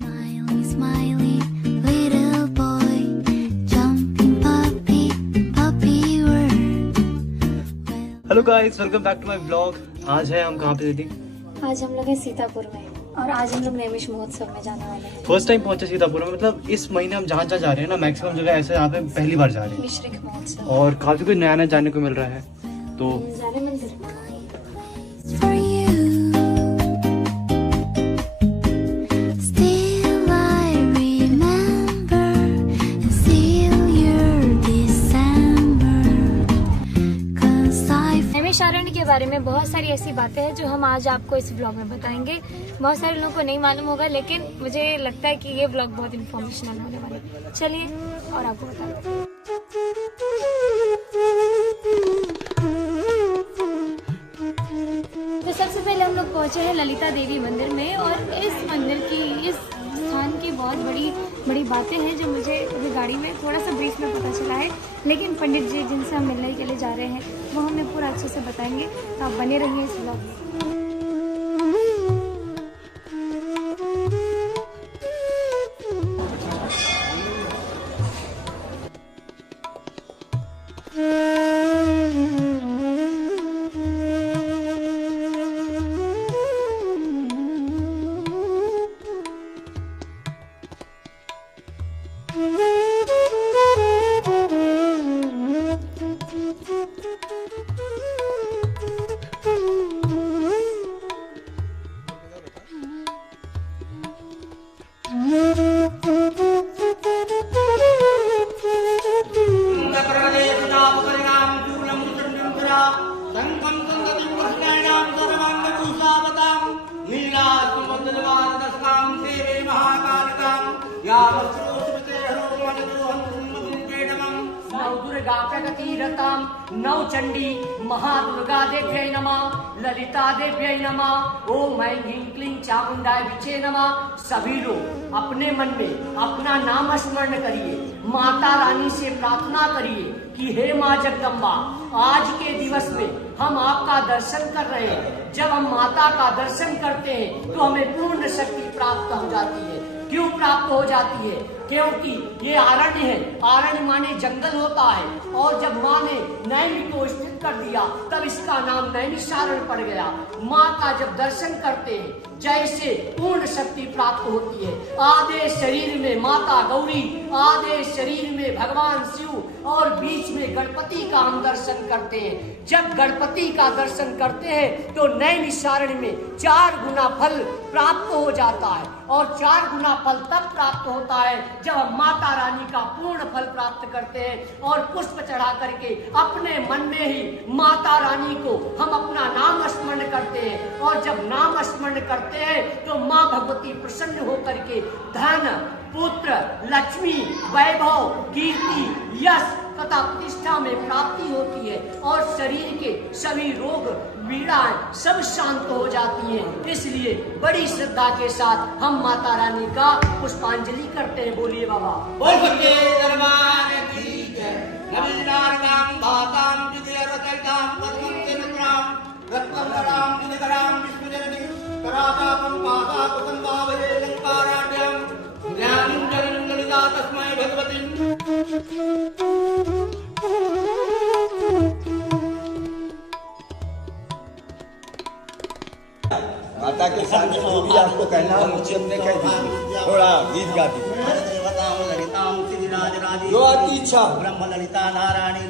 Smiley, smiley, little boy, jumping puppy, puppy world. Hello guys, welcome back to my blog. आज है हम कहाँ पे दीदी? आज हम लोग हैं सीतापुर में और आज हम लोग नैमिष महोत्सव में जाने वाले हैं। फर्स्ट टाइम पहुंचे सीतापुर में। मतलब इस महीने हम जहाँ जा रहे हैं ना, मैक्सिमम जगह ऐसे यहाँ पे पहली बार जा रहे हैं। मिश्रिक महोत्सव और काफी कुछ नया नया जानने को मिल रहा है। तो जाने मंदिर For you, still I remember, and still you're December, 'cause I Naimisharanya के बारे में बहुत सारी ऐसी बातें हैं जो हम आज आपको इस ब्लॉग में बताएंगे। बहुत सारे लोगों को नहीं मालूम होगा, लेकिन मुझे लगता है कि ये ब्लॉग बहुत इन्फॉर्मेशनल होने वाला है। चलिए और आपको बताते हैं। तो सबसे पहले हम लोग पहुंचे हैं ललिता देवी मंदिर में, और इस मंदिर की, इस स्थान की बहुत बड़ी बातें हैं जो मुझे अभी गाड़ी में थोड़ा सा ब्रीफ में पता चला है, लेकिन पंडित जी जिनसे हम मिलने के लिए जा रहे हैं वो हमें पूरा अच्छे से बताएंगे। तो आप बने रहिए इस ब्लॉग में। नौ दुर्गा प्रगतिरतां नौ चंडी महादुर्गा देव्यै नमः ललिता देव्यै नमः ओम ऐं ह्रीं क्लीं चामुंडाय विचे नमः। सभी लोग अपने मन में अपना नाम स्मरण करिए, माता रानी से प्रार्थना करिए कि हे माँ जगदम्बा, आज के दिवस में हम आपका दर्शन कर रहे हैं। जब हम माता का दर्शन करते हैं तो हमें पूर्ण शक्ति प्राप्त हो जाती है। क्यों प्राप्त हो जाती है? क्योंकि ये आरण्य है। आरण्य माने जंगल होता है, और जब माँ ने नैमी को स्थित कर दिया तब इसका नाम नैमिषारण्य पड़ गया। माँ का जब दर्शन करते हैं जैसे पूर्ण शक्ति प्राप्त होती है। आधे शरीर में माता गौरी, आधे शरीर में भगवान शिव, और बीच में गणपति का हम दर्शन करते हैं। जब गणपति का दर्शन करते हैं तो नैमिषारण्य में 4 गुना फल प्राप्त हो जाता है, और 4 गुना फल तब प्राप्त होता है जब हम माता रानी का पूर्ण फल प्राप्त करते हैं और पुष्प चढ़ा करके अपने मन में ही माता रानी को हम अपना नाम स्मरण करते हैं। और जब नाम स्मरण करते हैं तो माँ भगवती प्रसन्न होकर के धन, पुत्र, लक्ष्मी, वैभव, कीर्ति, यश तथा प्रतिष्ठा में प्राप्ति होती है, और शरीर के सभी रोग पीड़ाएं सब शांत हो जाती हैं। इसलिए बड़ी श्रद्धा के साथ हम माता रानी का पुष्पांजलि करते हैं। बोलिए बाबा बोल सके दरबार की जय। नमस्कारम भाताम जिगरतैताम परमंतनत्राम रत्नवराम जिगराम विष्णुजननी करातापम पादापकं भावे लंकाराढ्यम ज्ञानं जलं ललिता तस्मै भगवती। माता के सामने जो भी आपको कहना है मुझे अपने कह दीजिए। थोड़ा गीत गा दीजिए जो आपकी इच्छा। ब्रह्म ललिता नारायणी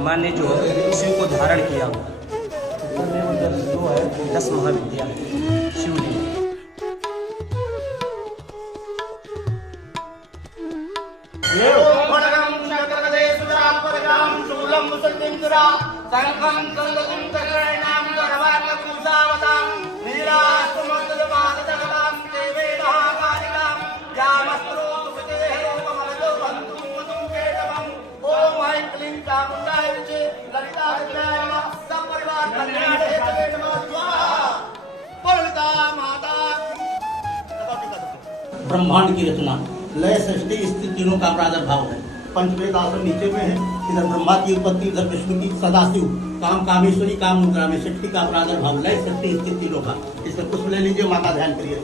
माँ ने जो शिव को धारण किया, जो है 10 महाविद्या शिवलिंग। वडगं शक्रगदेशुरापरगां शूलं मुसल्लिंदुरा शङ्खं चन्दनं चक्रणां गर्वाककुशावतां नीलास्तुमन्तदमादजगतां देवेनः कालिकां यामस्त्रोतुपतेरोपमलदो बन्धुं मधुकेतवम् ॐ ऐं क्लीं चामुण्डाय विचे ललितादेव्याय नमः सपरिवार कल्याणे चले नमः स्वाहा ललिता माता ब्रह्मांड की रचना लय सृष्टि स्थिति तीनों का प्रादुर्भाव है। पंचवेद आसन नीचे में है, इधर ब्रह्मा की उत्पत्ति, इधर विष्णु की, सदाशिव काम कामेश्वरी काम मुद्रा में सृष्टि का प्रादुर्भाव लय सृष्टि स्थिति तीनों का। इसमें पुष्प ले लीजिए, माँ का ध्यान करिए।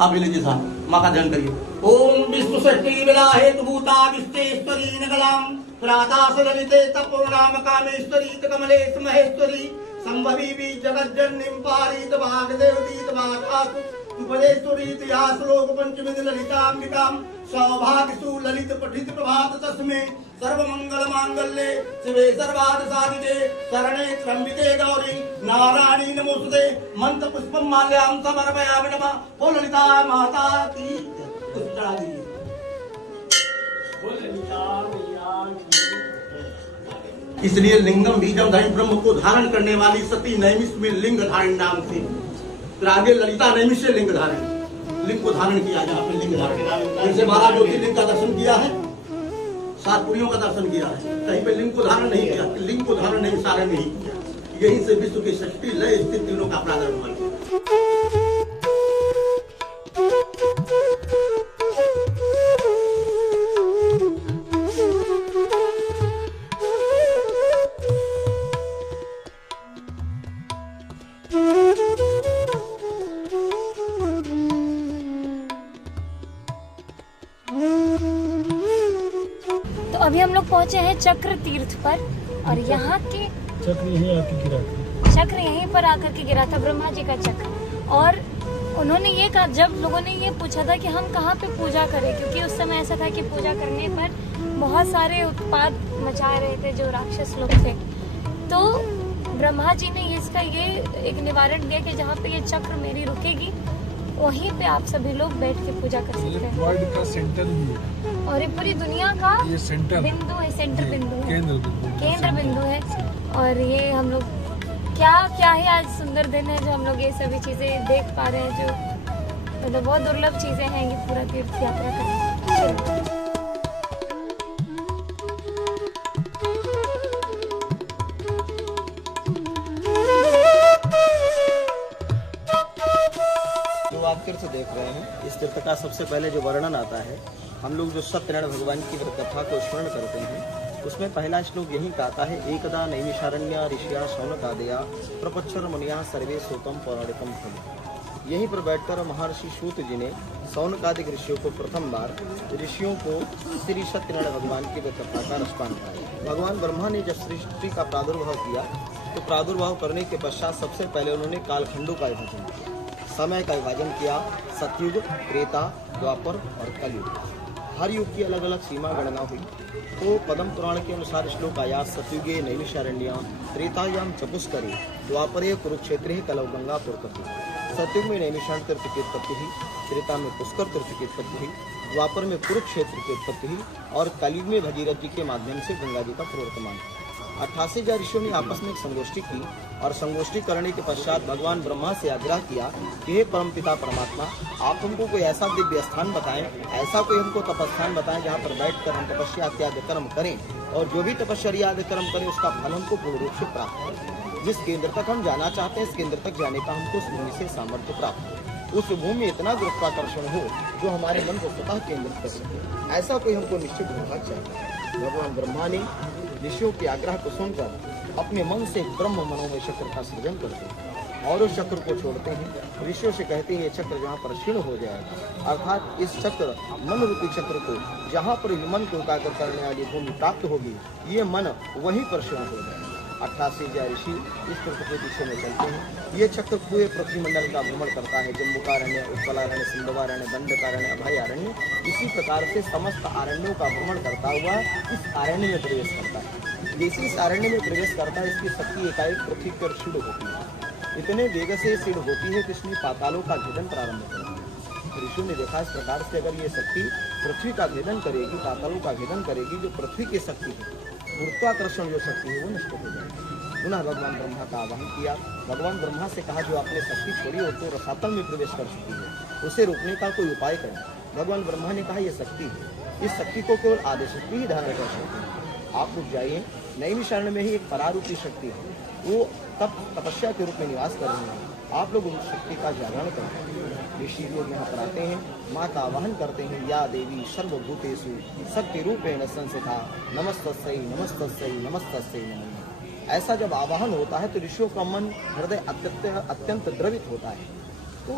आप ले लीजिए साहब, माँ का ध्यान करिए। ओम विष्णु सृष्टि विला हेतु भूता विश्वेश्वरी नगलाम प्रादास ललिते तपोर्णाम कामेश्वरी कमलेश महेश्वरी संभवी भी जगज्जननीं पारित भागदेवतीत भागासु उपदेशुरीत या श्लोक पंचमी ललितांबिकां सौभाग्यसु ललित पठित प्रभात तस्मै सर्वमंगल मांगल्ये शिवे सर्वार्थ साधिके शरणे त्र्यंबिके गौरी नारायणी नमोस्तुते मंत्र पुष्पम माल्यां समर्पयामि नमः। ओ ललिता माता की पुष्टा दीजिए। इसलिए लिंगम बीजम धैर्य ब्रह्म को धारण करने वाली सती नैमिष में लिंग धारण नाम से, फिर आगे ललिता नैमिष से लिंग धारण, लिंग को धारण किया जहाँ पे लिंग धारण। जैसे महाराज ज्योतिर्लिंग का दर्शन किया है, 7 पुरियों का दर्शन किया है, कहीं पे लिंग को धारण नहीं किया, लिंग को धारण नहीं सारे में ही किया। यही से विश्व की सृष्टि लय स्थिति तीनों का प्रादुर्भाव है। तो अभी हम लोग पहुंचे हैं चक्र तीर्थ पर और यहाँ के चक्र यहीं आके गिरा था। चक्र यहीं पर आकर के गिरा था, ब्रह्मा जी का चक्र। और उन्होंने ये कहा, जब लोगों ने ये पूछा था कि हम कहाँ पे पूजा करें, क्योंकि उस समय ऐसा था कि पूजा करने पर बहुत सारे उत्पाद मचा रहे थे जो राक्षस लोग थे। तो ब्रह्मा जी ने इसका ये एक निवारण दिया कि जहाँ पे ये चक्र मेरी रुकेगी वहीं पे आप सभी लोग बैठ के पूजा कर सकते हैं। वर्ल्ड का सेंटर भी है और ये पूरी दुनिया का ये सेंटर बिंदु है, सेंटर बिंदु है, केंद्र बिंदु है। और ये हम लोग क्या ही आज सुंदर दिन है जो हम लोग ये सभी चीजें देख पा रहे हैं, जो मतलब बहुत दुर्लभ चीजें हैं ये पूरा तीर्थ यात्रा करना। जो आप तीर्थ देख रहे हैं, इस तीर्थ का सबसे पहले जो वर्णन आता है, हम लोग जो सत्यनारायण भगवान की व्रत कथा को स्मरण करते हैं, उसमें पहला श्लोक यही कहता है, एकदा नैमिषारण्य ऋषिया शौनकादया प्रपच्छर मुनिया सर्वे सोतम पौराणिकम फल। यहीं पर बैठकर महर्षि सूत जी ने शौनकादिक ऋषियों को प्रथम बार ऋषियों को श्री सत्यनारायण भगवान की व्रत कथा का रसपान कराया। भगवान ब्रह्मा ने जब सृष्टि का प्रादुर्भाव किया तो प्रादुर्भाव करने के पश्चात सबसे पहले उन्होंने कालखंडों का विभाजन किया, समय का विभाजन किया, सतयुग, त्रेता, द्वापर और कलयुग। हर युग की अलग अलग सीमा गणना हुई। तो पद्म पुराण के अनुसार श्लोक आया, सतयुगे नैमिषारण्य, त्रेतायाम चपुष्करे, द्वापरे कुरुक्षेत्रे कलौ गंगापुर कपि। सतयुग में नैमिषारण्य तीर्थ की उत्पत्ति हुई, त्रेता में पुष्कर तीर्थ की उत्पत्ति हुई, द्वापर में कुरुक्षेत्र की उत्पत्ति हुई और कलयुग में भगीरथ जी के माध्यम से गंगा जी का प्रवर्तमान। 88,000 ऋषियों ने आपस में एक संगोष्ठी की और संगोष्ठी करने के पश्चात भगवान ब्रह्मा से आग्रह किया कि हे परमपिता परमात्मा, आप हमको कोई ऐसा दिव्य स्थान बताएं, ऐसा कोई हमको तपस्थान बताएं जहाँ पर बैठकर हम तपस्या इत्यादि कर्म करें और जो भी तपस्या आदि कर्म करें उसका फल हमको पूर्ण रूप से प्राप्त हो। जिस केंद्र तक हम जाना चाहते हैं, इस केंद्र तक जाने का हमको उस भूमि से सामर्थ्य प्राप्त हो, उस भूमि में इतना गुरुत्वाकर्षण हो जो हमारे मन को स्वतः केंद्रित कर सके, ऐसा कोई हमको निश्चित विभाग चाहिए। भगवान ब्रह्मा ने ऋषियों के आग्रह को सुनकर अपने मन से ब्रह्म मनोमय चक्र का सृजन करते हैं और उस चक्र को छोड़ते हैं। ऋषियों से कहते हैं ये चक्र जहाँ पर क्षीण हो जाएगा, अर्थात इस चक्र मन रूपी चक्र को जहाँ पर मन को एकाग्र करने वाली भूमि प्राप्त होगी, ये मन वहीं पर क्षीण हो जाएगा। 88,000 ऋषि इस चक्र के पीछे में चलते हैं। ये चक्र पूरे पृथ्वी मंडल का भ्रमण करता है, जम्बूकारण्य, उत्पलारण्य, सिंधवारण्य, दंडकारण्य, अभयारण्य, इसी प्रकार से समस्त आरण्यों का भ्रमण करता हुआ इस आरण्य में प्रवेश करता है। जैसे इस आरण्य में प्रवेश करता है, इसकी शक्ति एकाएक पृथ्वी पर क्षीण होती है, इतने वेग से क्षीण होती है कि इसमें पातालों का भेदन प्रारंभ होता है। ऋषियों ने देखा इस प्रकार से अगर ये शक्ति पृथ्वी का भेदन करेगी, पातालों का भेदन करेगी, जो पृथ्वी की शक्ति है, गुरुत्वाकर्षण जो शक्ति है वो नष्ट हो जाएगी। पुनः भगवान ब्रह्मा का आवाहन किया। भगवान ब्रह्मा से कहा जो आपने शक्ति छोड़ी हो तो रसातल में प्रवेश कर चुकी है, उसे रोकने का कोई उपाय करें। भगवान ब्रह्मा ने कहा ये शक्ति है, इस शक्ति को केवल आदिशक्ति ही धारण कर सकती है। आप रुक जाइए, नैमिषारण्य में ही एक परारूपी शक्ति है, वो तपस्या के रूप में निवास कर रही है। आप लोग उस शक्ति का जागरण करते हैं। ऋषि लोग यहाँ पर आते हैं, माँ का आवाहन करते हैं, या देवी सर्वभूतेषु शक्ति रूपेण संस्थिता नमस्तस्यै नमस्तस्यै नमस्तस्यै नमः। ऐसा जब आवाहन होता है तो ऋषियों का मन हृदय अत्यंत द्रवित होता है। तो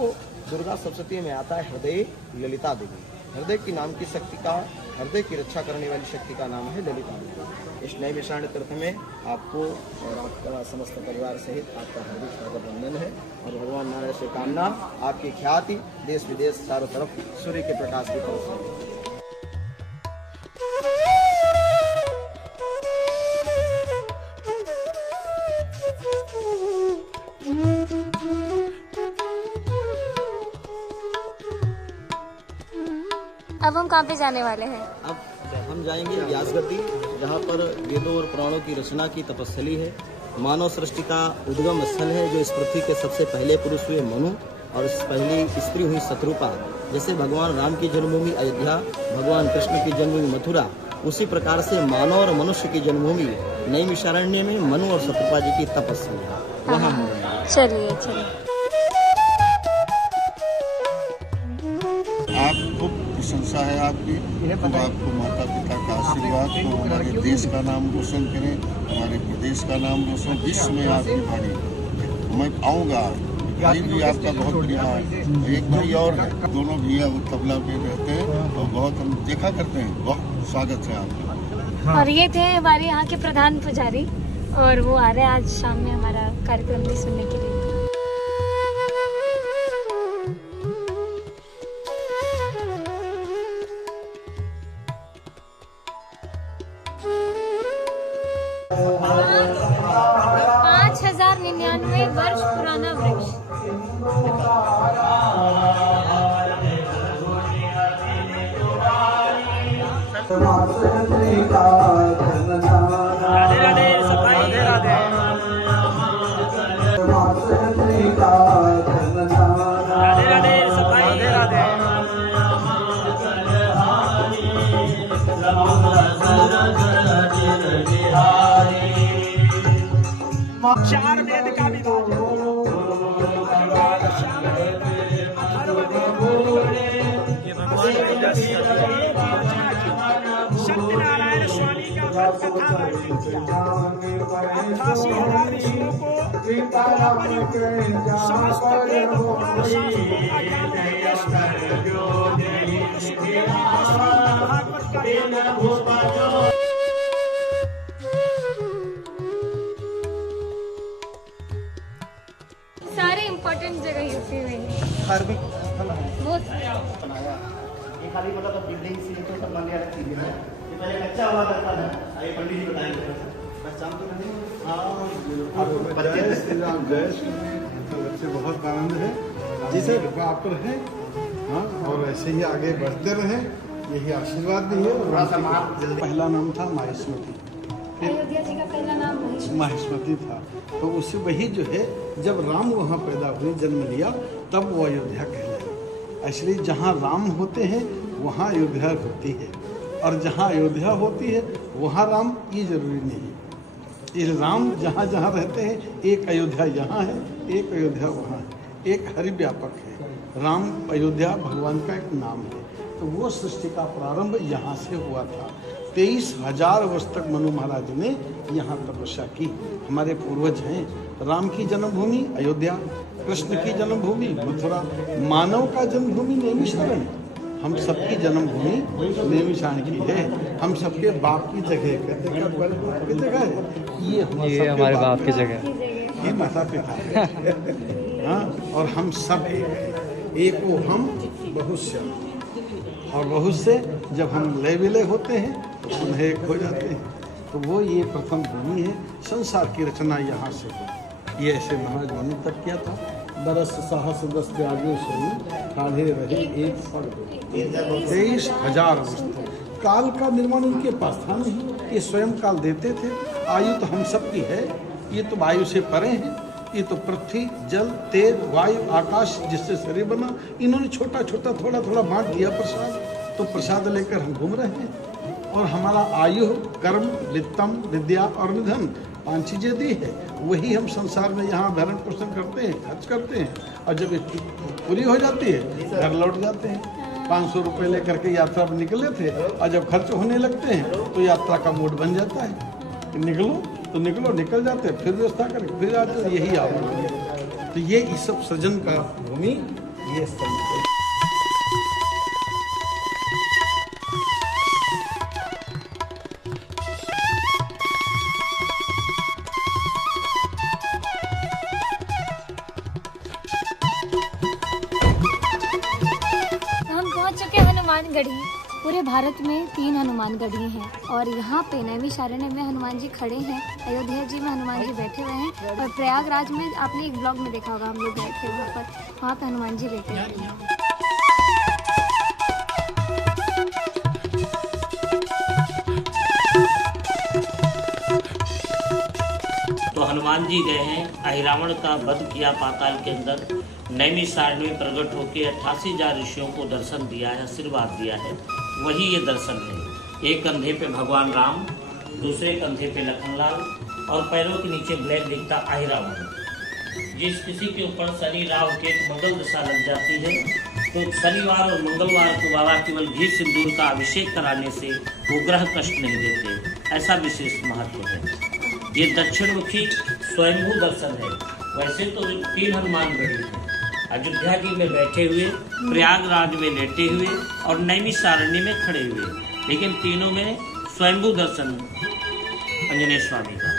दुर्गा सप्तशती में आता है हृदय ललिता देवी। हृदय की नाम की शक्ति का, हृदय की रक्षा करने वाली शक्ति का नाम है ललिता देवी। इस नैमिषारण्य तीर्थ में आपको और आपका समस्त परिवार सहित आपका हार्दिक स्वागत वंदन है और भगवान नारायण से कामना आपकी ख्याति देश विदेश चारों तरफ सूर्य के प्रकाश की तरफ से। अब हम कहाँ पे जाने वाले हैं? अब हम जाएंगे व्यास गद्दी, जहाँ पर वेदों और पुराणों की रचना की तपस्थली है। मानव सृष्टि का उद्गम स्थल है, जो इस पृथ्वी के सबसे पहले पुरुष हुए मनु और इस पहली स्त्री हुई शत्रुपा। जैसे भगवान राम की जन्मभूमि अयोध्या, भगवान कृष्ण की जन्मभूमि मथुरा, उसी प्रकार से मानव और मनुष्य की जन्मभूमि नैमिषारण्य में मनु और शत्रुपा जी की तपस्थली है। वहाँ हम चलिए चलिए। आपको प्रशंसा है आपकी, तो आपको माता पिता का आशीर्वाद, तो हमारे देश का नाम रोशन करें, हमारे प्रदेश का नाम रोशन, विश्व में आपकी भाड़ी। मैं आऊँगा, भाई भी आपका बहुत बढ़िया है। एक भाई और है, दोनों भैया वो तबला पे रहते हैं और बहुत हम देखा करते हैं। बहुत स्वागत है आपका। और ये थे हमारे यहाँ के प्रधान पुजारी और वो आ रहे हैं आज शाम में हमारा कार्यक्रम भी सुनने के लिए। वर्ष पुराना वृक्ष। राधे राधे सफाई, राधे राधे राधे राधे सफाई, राधे राधे। चार वेद का विभाजन, सत्यनारायण स्वामी का व्रत कथा वर्णन किया। 88,000 ऋषियों को समस्त वेद पुराण शास्त्रों का ज्ञान उपदेश भागवत का ज्ञान। सारे इम्पोर्टेंट जगह यूपी में धार्मिक वो बनाया। ये खाली मतलब बिल्डिंग से तो सब मान्य अलग चीजें हैं। ये पहले कच्चा हुआ करता था, ये पंडित जी बताएंगे। बस शाम को नहीं, हाँ बच्चे बहुत आनंद है जिसे आप पर है। हाँ, और ऐसे ही आगे बढ़ते रहे, यही आशीर्वाद भी है। और पहला नाम था माहेश्वती, अयोध्या जी का पहला नाम माहेश्वती था। तो उसे वही जो है, जब राम वहाँ पैदा हुए, जन्म लिया, तब वो अयोध्या कहलाई। इसलिए जहाँ राम होते हैं वहाँ अयोध्या होती है, और जहाँ अयोध्या होती है वहाँ राम, ये जरूरी नहीं। ये राम जहाँ जहाँ रहते हैं, एक अयोध्या यहाँ है, एक अयोध्या वहाँ है, एक हरिव्यापक है। राम अयोध्या भगवान का एक नाम है। तो वो सृष्टि का प्रारंभ यहाँ से हुआ था। 23,000 वर्ष तक मनु महाराज ने यहाँ तपस्या की। हमारे पूर्वज हैं। राम की जन्मभूमि अयोध्या, कृष्ण की जन्मभूमि मथुरा, मानव का जन्मभूमि नैमिषारण्य। हम सबकी जन्मभूमि नैमिषारण्य की है। हम सबके बाप की जगह, कहते क्या की जगह है, ये हमारे बाप की जगह, ये माता पिता। हाँ, और हम सब एक वो हम बहुत से, और बहुत से जब हम लय विलय होते हैं तो पुनः एक हो जाते हैं। तो वो ये प्रथम भूमि है। संसार की रचना यहाँ से हुई। ये ऐसे महाराज मनु तक किया था। दरस साहस दस त्यागे सही ठाढ़े रहे एक पग 23,000 वर्ष तक। काल का निर्माण उनके पास था नहीं, ये स्वयं काल देते थे। आयु तो हम सब की है, ये तो वायु से परे हैं। ये तो पृथ्वी, जल, तेज, वायु, आकाश जिससे शरीर बना, इन्होंने छोटा छोटा थोड़ा थोड़ा बांट दिया प्रसाद। तो प्रसाद लेकर हम घूम रहे हैं और हमारा आयु, कर्म, वित्तम, विद्या और निधन 5 चीजें दी है। वही हम संसार में यहाँ भरण पोषण करते हैं, खर्च करते हैं और जब पूरी हो जाती है घर लौट जाते हैं। 500 रुपये लेकर के यात्रा पर निकले थे और जब खर्च होने लगते हैं तो यात्रा का मूड बन जाता है कि निकलो तो निकलो, निकल जाते फिर व्यवस्था करके फिर आते, यही आवरण। तो ये इस सब सृजन का भूमि ये स्थल है। हम पहुंच चुके हैं हनुमानगढ़ी। पूरे भारत में 3 हनुमानगढ़ी हैं और यहाँ पे नैमिषारण्य में हनुमान जी खड़े हैं, अयोध्या जी में हनुमान जी बैठे हुए हैं और प्रयागराज में आपने एक ब्लॉग में देखा होगा, हम लोग गए थे वहाँ पे हनुमान जी बैठे हुए हैं। तो हनुमान जी गए हैं, अहिरावण का वध किया पाताल के अंदर, नैमिषारण्य में प्रकट होकर 88,000 ऋषियों को दर्शन दिया है, आशीर्वाद दिया है। वही ये दर्शन है। एक कंधे पे भगवान राम, दूसरे कंधे पे लखनलाल और पैरों के नीचे ब्लैक दिखता अहिरावण। जिस किसी के ऊपर शनि राहु के मंगल दशा लग जाती है तो शनिवार और मंगलवार को बाबा केवल घी सिंदूर का अभिषेक कराने से वो ग्रह कष्ट नहीं देते, ऐसा विशेष महत्व है। ये दक्षिणमुखी स्वयंभू दर्शन है। वैसे तो 3 हनुमानगढ़ी है, अयोध्या जी में बैठे हुए, प्रयागराज में लेटे हुए और नैमिषारण्य में खड़े हुए, लेकिन तीनों में स्वयंभू दर्शन आंजनेय स्वामी का।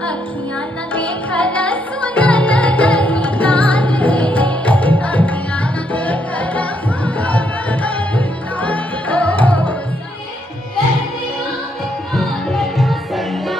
अखियां न देखला सुना लगनी कान रे, अखियां न देखला सुना लगनी कान ओ सैया में सैया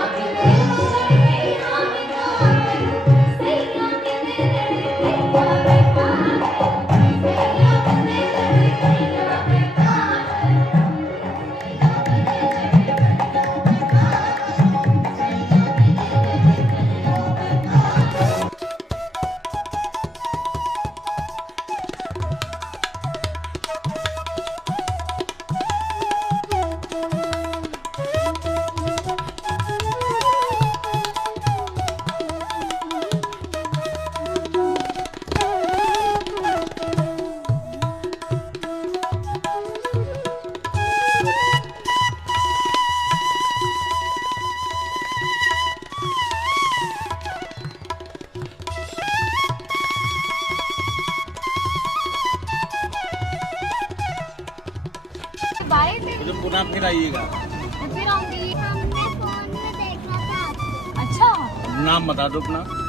तो पुनः फिर आइएगा। फिर आऊंगी। हमने फोन में देखा था। अच्छा, नाम बता दो अपना।